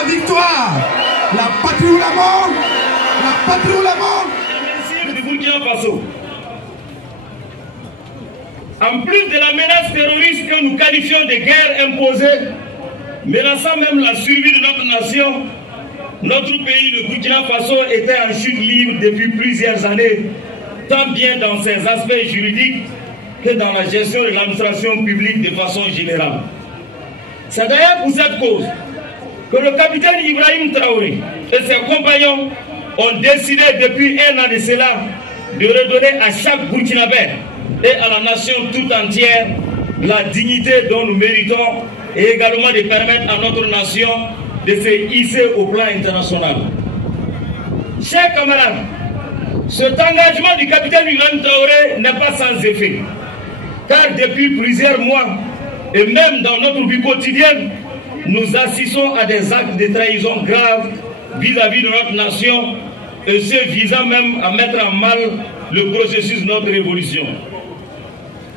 la victoire. La patrie ou la mort. La patrie ou la mort. Du Burkina Faso. En plus de la menace terroriste que nous qualifions de guerre imposée, menaçant même la survie de notre nation, notre pays, le Burkina Faso, était en chute libre depuis plusieurs années, tant bien dans ses aspects juridiques que dans la gestion de l'administration publique de façon générale. C'est d'ailleurs pour cette cause que le capitaine Ibrahim Traoré et ses compagnons ont décidé depuis un an de cela de redonner à chaque Burkinabé et à la nation tout entière la dignité dont nous méritons et également de permettre à notre nation de se hisser au plan international. Chers camarades, cet engagement du capitaine Ibrahim Traoré n'est pas sans effet, car depuis plusieurs mois et même dans notre vie quotidienne, nous assistons à des actes de trahison graves vis-à-vis de notre nation et ce visant même à mettre en mal le processus de notre révolution.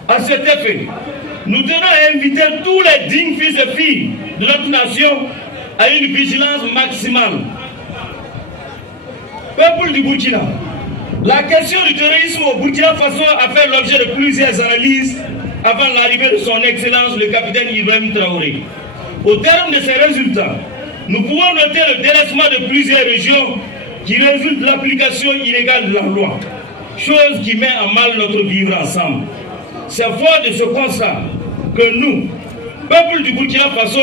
À cet effet, nous tenons à inviter tous les dignes fils et filles de notre nation à une vigilance maximale. Peuple du Burkina, la question du terrorisme au Burkina Faso a fait l'objet de plusieurs analyses avant l'arrivée de son Excellence le capitaine Ibrahim Traoré. Au terme de ces résultats, nous pouvons noter le délaissement de plusieurs régions qui résultent de l'application illégale de la loi, chose qui met en mal notre vivre ensemble. C'est fort de ce constat que nous, peuple du Burkina Faso,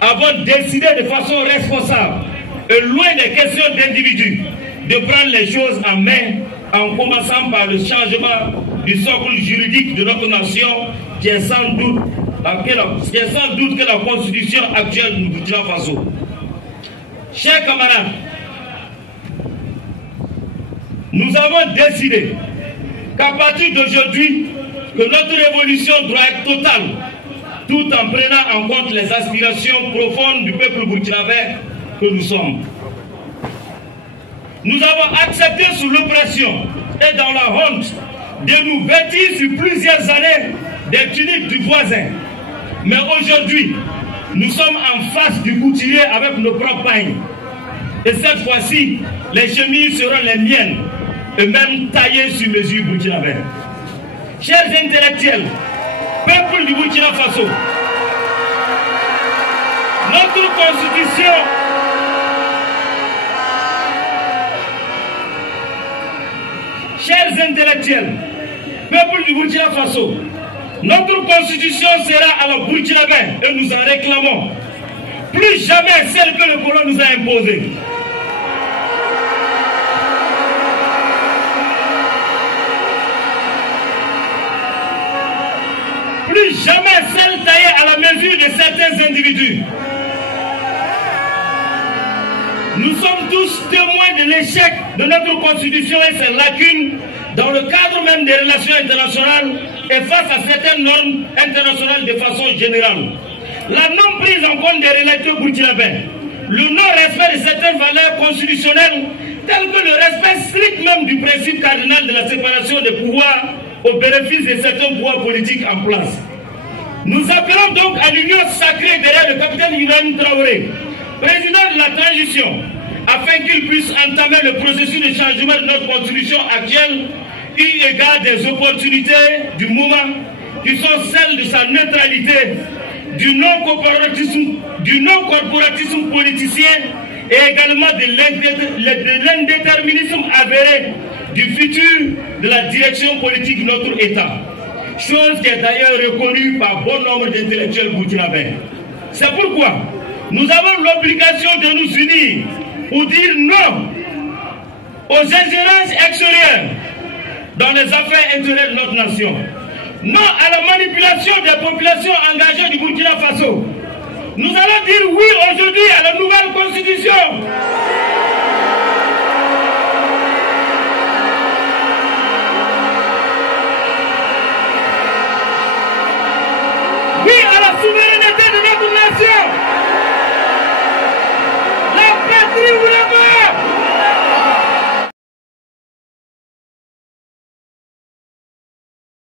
avons décidé de façon responsable et loin des questions d'individus de prendre les choses en main en commençant par le changement du socle juridique de notre nation qui est sans doute que la constitution actuelle du Burkina Faso. Chers camarades, nous avons décidé qu'à partir d'aujourd'hui, que notre révolution doit être totale, tout en prenant en compte les aspirations profondes du peuple burkinabé que nous sommes. Nous avons accepté sous l'oppression et dans la honte de nous vêtir sur plusieurs années des tuniques du voisin. Mais aujourd'hui, nous sommes en face du couturier avec nos propres pagnes. Et cette fois-ci, les chemises seront les miennes et même taillées sur mesure burkinabé. Chers intellectuels, peuple du Burkina Faso, notre constitution chers intellectuels, peuple du Burkina Faso, notre constitution sera à la burkinabé et nous en réclamons. Plus jamais celle que le colon nous a imposée. Plus jamais celle taillée à la mesure de certains individus. Nous sommes tous témoins de l'échec de notre constitution et ses lacunes dans le cadre même des relations internationales et face à certaines normes internationales de façon générale. La non-prise en compte des réalités burkinabés, le non-respect de certaines valeurs constitutionnelles telles que le respect strict même du principe cardinal de la séparation des pouvoirs au bénéfice de certains pouvoirs politiques en place. Nous appelons donc à l'union sacrée derrière le capitaine Ibrahim Traoré, président de la transition, afin qu'il puisse entamer le processus de changement de notre constitution actuelle, eu égard des opportunités du moment qui sont celles de sa neutralité, du non-corporatisme politicien et également de l'indéterminisme avéré du futur de la direction politique de notre État. Chose qui est d'ailleurs reconnue par bon nombre d'intellectuels burkinabés. C'est pourquoi nous avons l'obligation de nous unir pour dire non aux ingérences extérieures dans les affaires intérieures de notre nation. Non à la manipulation des populations engagées du Burkina Faso. Nous allons dire oui aujourd'hui à la nouvelle constitution. Oui à la souveraineté de notre nation. La patrie ou la mort.